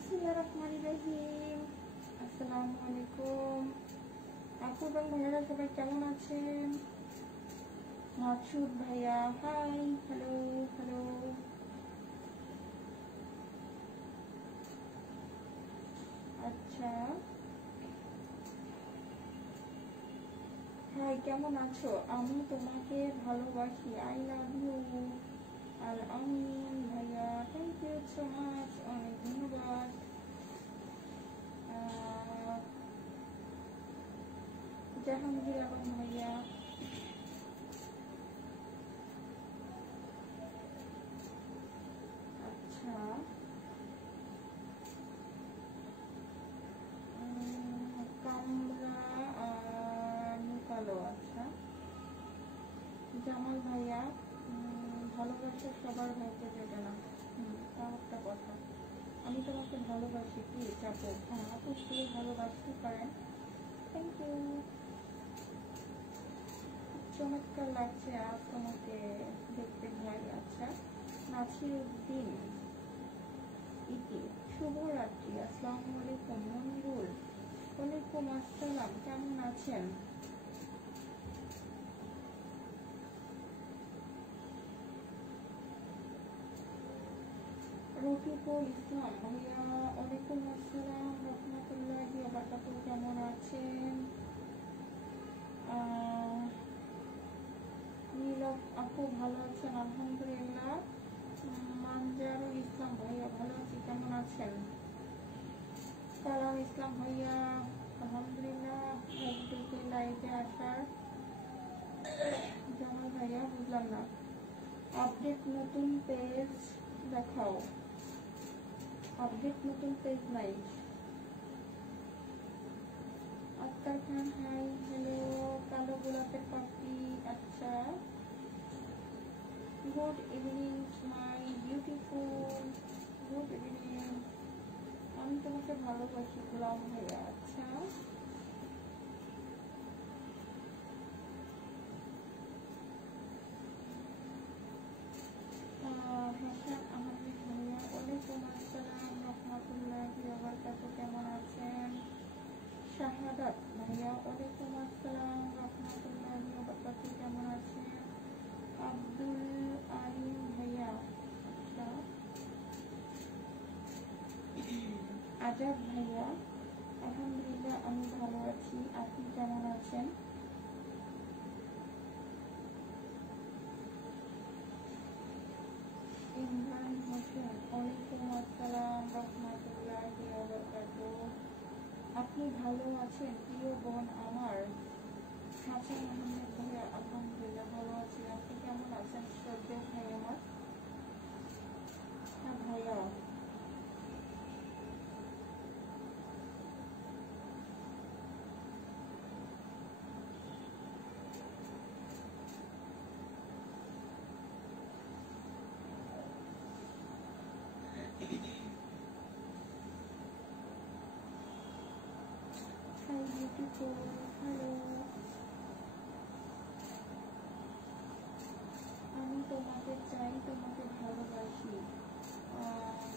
বিসমিল্লাহিররহমানিররহিম। আসসালামু আলাইকুম আপু এবং ভাইয়ারা, সবাই কেমন আছেন? মাসুদ ভাইয়া হাই, হ্যালো হ্যালো। আচ্ছা হাই, কেমন আছো? আমি তোমাকে ভালোবাসি, আই লাভ ইউ। আর আমিন ভাইয়া, থ্যাংক ইউ সো মাচ, অনেক ধন্যবাদ। জাহাঙ্গীর আলম ভাইয়া, আচ্ছা কামরা কালো, আচ্ছা জামাল ভাইয়া, ভালোবাসা সবার ভাইকে দেবে না, তাও একটা কথা। আমি তোমাকে ভালোবাসি, কি চাপো? হ্যাঁ আপু, শুধু ভালোবাসতে পারেন। থ্যাংক ইউ, চমৎকার লাগছে আজ তোমাকে দেখতে ভাই। আচ্ছা নাসিরউদ্দিন ইতি, শুভরাত্রি, আসসালামু আলাইকুম। মনিরুল, ওয়ালাইকুম আসসালাম, কেমন আছেন? রফিকুল ইসলাম ভাইয়া, ওয়ালাইকুম আসসালাম রহমতুল্লাহি ওয়া বারাকাতুহু, কেমন আছেন? নীলক আপু ভালো আছেন? আলহামদুলিল্লাহ। মানজারুল ইসলাম ভাইয়া, ভালো আছি, কেমন আছেন? সালাম ইসলাম ভাইয়া, আলহামদুলিল্লাহ। একদিকে লাইভে আসার জামাল ভাইয়া, বুঝলাম না। আপডেট নতুন পেজ দেখাও। আপডেট নতুন পেজ নাই। আক্তার খান হাই, হ্যালো। কালো গোলাপের পাখি, আচ্ছা good evening my beautiful, good evening. আমি তোমাকে ভালোবাসি গোলাম ভাইয়া, আচ্ছা হাসান আহমেদ ভাইয়া, ওয়ালাইকুম আসসালাম রহমতুল্লাহি ওয়া বারাকাতুহু, কেমন আছেন? শাহাদাত ভাইয়া, ওয়ালাইকুম আসসালাম রহমতুল্লাহি ওয়া বারাকাতুহু, কেমন আছেন? আব্দুল আলিম ভাইয়া, আচ্ছা আজাদ ভাইয়া, আলহামদুলিল্লাহ আমি ভালো আছি, আপনি কেমন আছেন? ইমরান হোসেন, ওয়ালাইকুম আসসালাম রহমতুল্লাহি ওয়া বারাকাতুহু, আপনি ভালো আছেন প্রিয় বোন আমার? হাসান আহমেদ ভাইয়া, আলহামদুলিল্লাহ ভালো আছি, আপনি কেমন আছেন শ্রদ্ধেয় ভাই আমার? হ্যাঁ ভাইয়া, হাই বিউটিফুল, হ্যালো। আমি তোমাকে চাই, তোমাকে ভালোবাসি,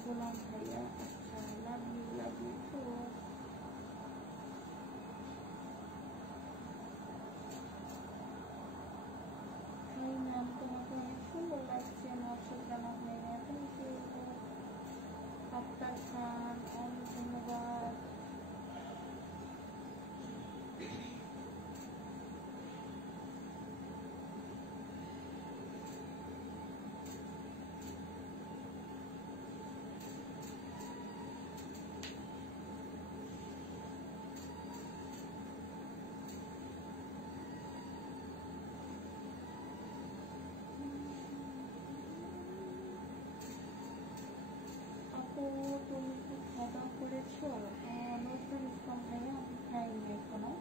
গোলাম ভাইয়া, আচ্ছা লাভ ইউ, লাভ ইউ তো। হাই ম্যাম, তোমাকে অনেক সুন্দর লাগছে, মাসুদ রানা ভাইয়া, থ্যাংক ইউ। আক্তার খান, অনেক ধন্যবাদ। আপু তুমি কি খাওয়া করেছো? নজরুল ইসলাম ভাইয়া, আমি খাইনি এখনো।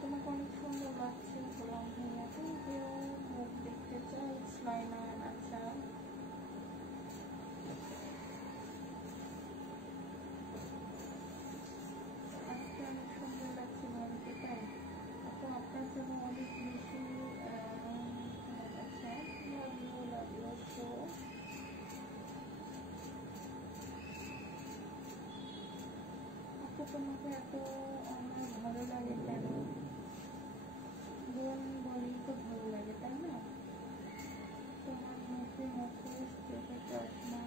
তোমাকে অনেক সুন্দর লাগছে গোলাম ভাইয়া, থ্যাংক ইউ। মুখ দেখতে চাই, স্লাইমান, আচ্ছা আজকে অনেক সুন্দর লাগছে ভাবিকে, তাই আপু আপনার জন্য অনেক বেশি আচ্ছা লাভ ইউ, লাভ ইউ। তোমাকে এত আমার ভালো লাগে কেন? বোন বলেই তো ভালো লাগে, তাই না? তোমার মুখে মুখোশ, চোখে চশমা,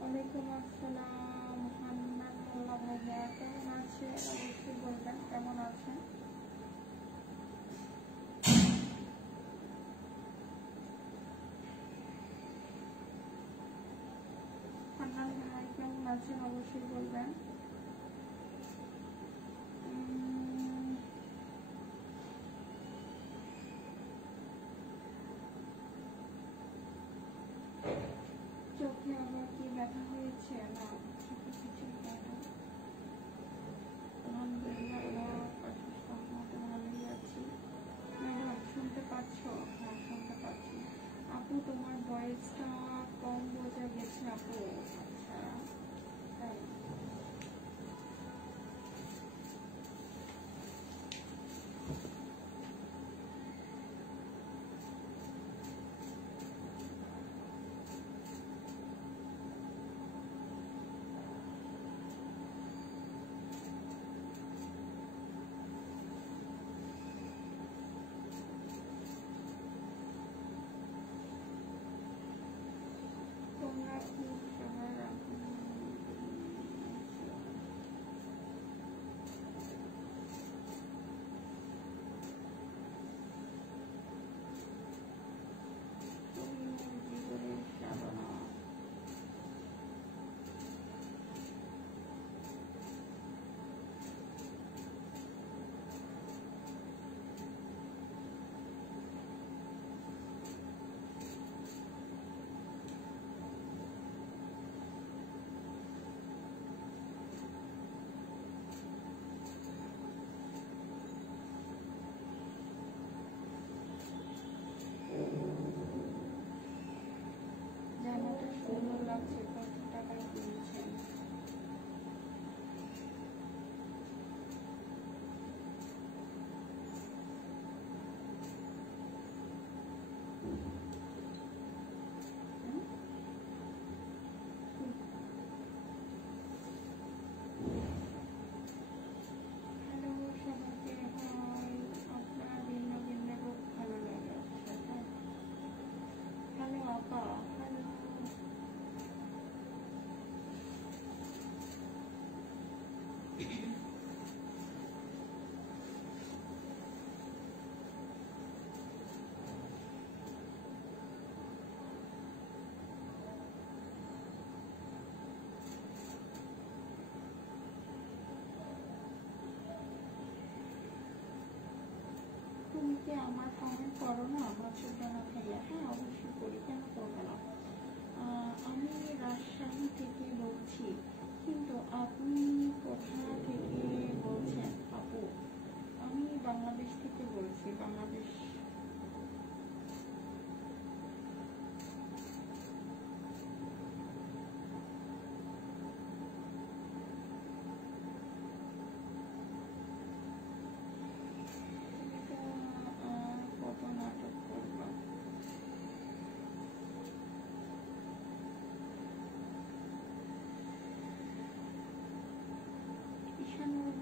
ওয়ালাইকুম আসসালাম মোহাম্মদ মোল্লা ভাইয়া, কেমন আছেন? অবশ্যই বলবেন কেমন আছেন। হান্নান ভাই কেমন আছেন? অবশ্যই বলবেন। চোখে আবার কি ব্যথা হয়েছে? না, চোখে কিছুই হয় না। আলহামদুলিল্লাহ, ভালোই আছি। ম্যাডাম শুনতে পাচ্ছ? হ্যাঁ শুনতে পাচ্ছি। আপু তোমার ভয়েসটা কম বোঝা গেছে আপু। আচ্ছা তাই। তোমরা কি সবাই জীবনের সাধনা? জামাটা সুন্দর লাগছে, কত টাকায় কিনেছেন? হ্যালো সবাইকে হাই। আপনার ভিন্ন ভিন্ন রূপ ভালো লাগে। আচ্ছা হ্যালো আপা, হ্যালো। তুমি কি আমার কমেন্ট করো না? মাসুদানা ভাইয়া, হ্যাঁ অবশ্যই করি, কেন করবো না। আমি রাজশাহী থেকে বলছি, কিন্তু আপনি কোথা থেকে বলছেন আপু? আমি বাংলাদেশ থেকে বলছি, বাংলাদেশ। কত নাটক করলাম। ঈশানুর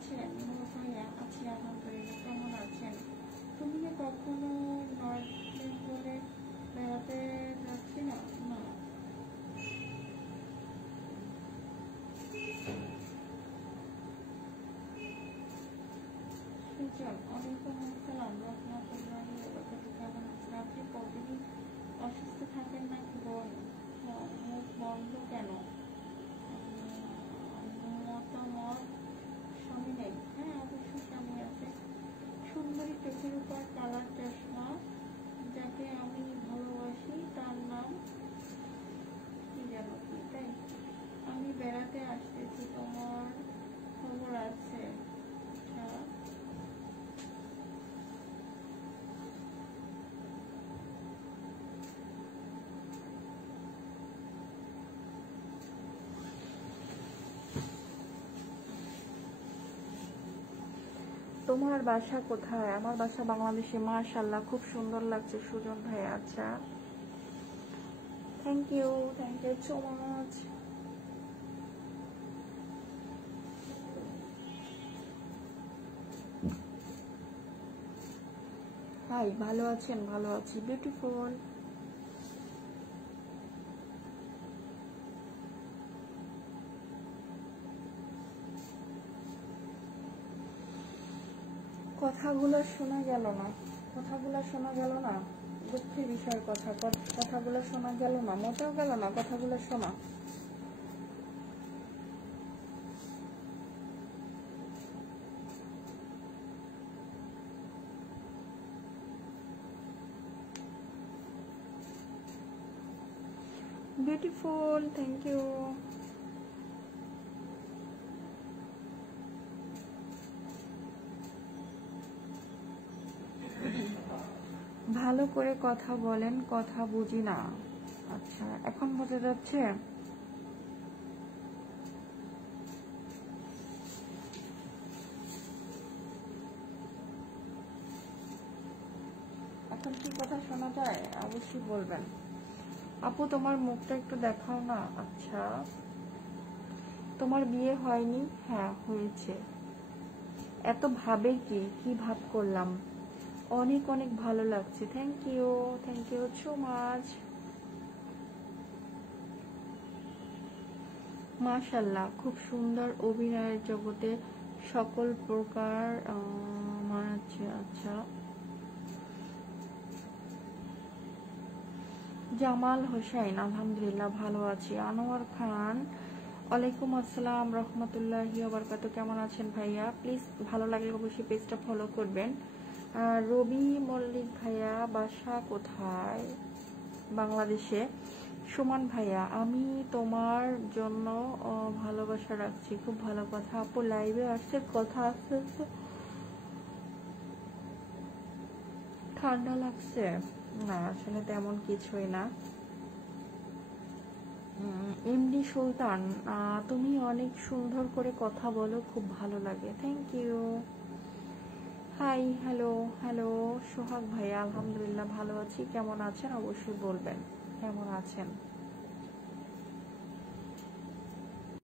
আছেন? নুর ভাইয়া, আছি আলহামদুলিল্লাহ। কেমন আছেন? তুমি কি কখনো নর্থ বেঙ্গলে বেড়াতে যাচ্ছি না? না। সুজন, ওয়ালাইকুম আসসালাম রহমতুল্লাহি ওয়া বারাকাতুহু। কেমন আছেন আপনি? কতদিন অসুস্থ থাকেন নাকি বোন? মুখ বন্ধ কেন? মতামত স্বামী নেই? হ্যাঁ, অবশ্যই স্বামী আছে। সুন্দরী চোখের উপর কালার চশমা, যাকে আমি ভালোবাসি, তার নাম কি জানো কি? তাই আমি বেড়াতে আসতেছি, তোমার খবর আছে? আচ্ছা, তোমার বাসা কোথায়? আমার বাসা বাংলাদেশে। মাশাআল্লাহ, খুব সুন্দর লাগছে সুজন ভাই। আচ্ছা, thank you so much. Hi, ভালো আছেন? ভালো আছি, বিউটিফুল। কথাগুলো শোনা গেল না, কথাগুলো শোনা গেল না, দুঃখের বিষয়। কথাগুলো শোনা গেল না, মোটেও গেল না কথাগুলো শোনা। Beautiful, thank you. ভালো করে কথা বলেন, কথা বুঝি না। আচ্ছা, এখন বোঝা যাচ্ছে? এখন কি কথা শোনা যায় অবশ্যই বলবেন। আপু, তোমার মুখটা একটু দেখাও না। আচ্ছা, তোমার বিয়ে হয়নি? হ্যাঁ, হয়েছে। এত ভাবে কি কি ভাব করলাম? অনেক অনেক ভালো লাগছে। Thank you so much. মাশাল্লাহ, খুব সুন্দর অভিনয়ের জগতে সকল প্রকার মানাচ্ছে। আচ্ছা, জামাল হোসেন, আলহামদুলিল্লাহ ভালো আছি। আনোয়ার খান, ওয়ালাইকুম আসসালাম রহমতুল্লাহি ওয়া বারাকাতুহু। কেমন আছেন ভাইয়া? প্লিজ ভালো লাগলে অবশ্যই পেজটা ফলো করবেন। রবি মল্লিক ভাইয়া, বাসা কোথায়? বাংলাদেশে। সুমন ভাইয়া, আমি তোমার জন্য ভালোবাসা রাখছি। খুব ভালো কথা আপু, লাইভে আসছে, কথা আসতে ঠান্ডা লাগছে? না, আসলে তেমন কিছুই না। এমডি সুলতান, তুমি অনেক সুন্দর করে কথা বলো, খুব ভালো লাগে। Thank you. Hi, hello hello. Sohag ভাইয়া, আলহামদুলিল্লাহ ভালো আছি। কেমন আছেন অবশ্যই বলবেন কেমন আছেন।